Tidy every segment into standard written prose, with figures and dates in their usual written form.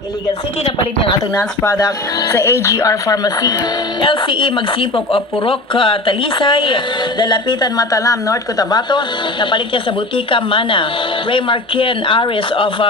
Iligan City na palit niyang atong NANS product sa AGR Pharmacy. LCE Magsipok o Purok Talisay, Dalapitan Matalam, North Cotabato, napalit niya sa Butika Mana. Ray Marquin Aris of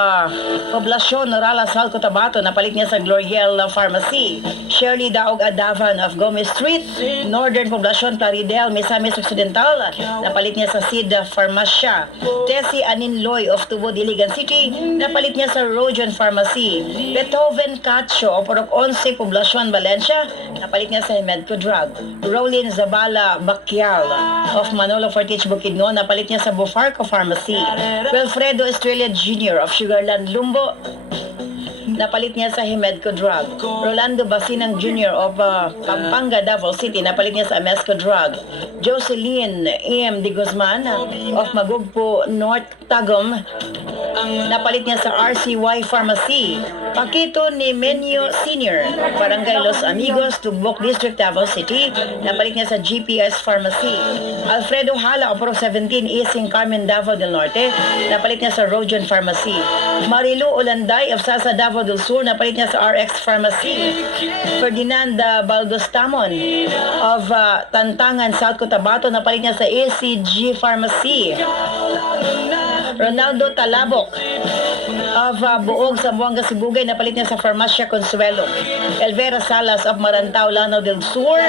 Poblacion Norala, Sal Cotabato, napalit niya sa Gloriel Pharmacy. Shirley Daog Adavan of Gomez Street, Northern Poblacion, Plaridel, Misamis Occidental, napalit niya sa Sid Pharmacia. Tessie Aninloy of Tubod, Iligan City, napalit niya sa Rojan Pharmacy. Beethoven Cacho o Purok 11, Poblacion, Valencia, napalit niya sa Medco Drug. Rolin Zabala Bakyal of Manolo Fortich, Bukidnon, napalit niya sa Bufarco Pharmacy. Wilfredo Estrella Jr. of Sugarland, Lumbo, napalit niya sa Himedco Drug. Rolando Basinang Jr. of Pampanga, Davao City, napalit niya sa Amesco Drug. Jocelyn E.M. de Guzman of Magugpo, North Tagum, napalit niya sa RCY Pharmacy. Pakito ni Menyo Senior, Barangay Los Amigos, Tugbok District, Davao City, napalit niya sa GPS Pharmacy. Alfredo Hala, Oporo 17, Ising Carmen, Davao del Norte, napalit niya sa Rojan Pharmacy. Marilu Olanday of Sasa, Davao del Sur, napalit niya sa RX Pharmacy. Ferdinand Baldostamon of Tantangan, South Cotabato, napalit niya sa ACG Pharmacy. Ronaldo Talabok of Buog, Zamboanga, Sibugay, napalit niya sa Farmacia Consuelo. Elvera Salas of Marantao, Lanao del Sur,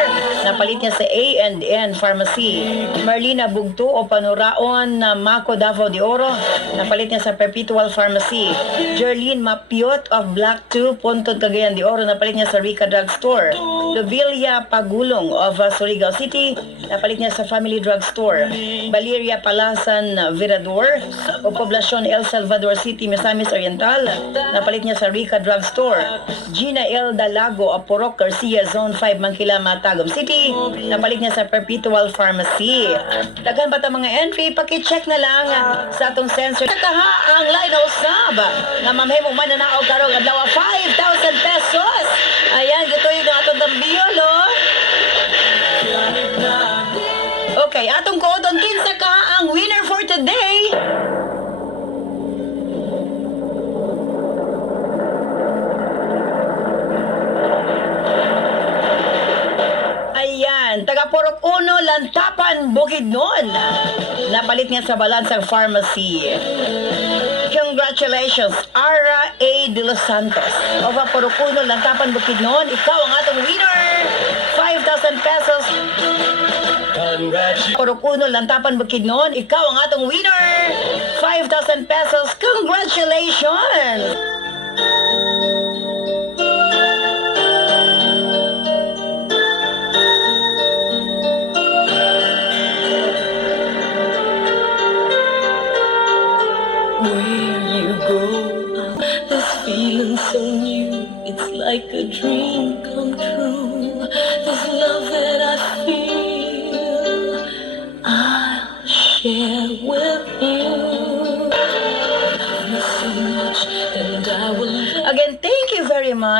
napalit niya sa A&N Pharmacy. Marlina Bugto o Panuraon, Mako, Davao de Oro, napalit niya sa Perpetual Pharmacy. Jerlene Mapiot of Black 2, Punto, Cagayan de Oro, napalit niya sa Rica Drug Store. Lovilia Pagulong of Surigao City, napalit niya sa Family Drug Store. Valeria Palasan Virador o Poblacion, El Salvador City, Misamis Oriental, napalit niya sa Rica Drug Store. Gina L. Dalago of Purok Garcia, Zone 5, Mangkilama, Tagum City, napalit niya sa Perpetual Pharmacy. Daghan ba ta mga entry? Paki-check na lang sa atong sensor. Taha ang line of sub na mamahimo man na naog karong adlaw 5,000 pesos. Ayan, gito yung atong tambiol, oh. Okay, atong kodon kinsa ka ang winner for today. Ayan, taga Purok 1, Lantapan, Bukidnon. Napalit niya sa Balansang Pharmacy. Congratulations, Ara A. De Los Santos of Purok 1, Lantapan, Bukidnon. Ikaw ang atong winner. 5,000 pesos. Purok 1, Lantapan, Bukidnon. Ikaw ang atong winner. 5,000 pesos. Congratulations! Where you go, this feeling so new, it's like a dream come true. This love that I feel, I'll share with you. Love me so much, and I will. Again, thank you very much.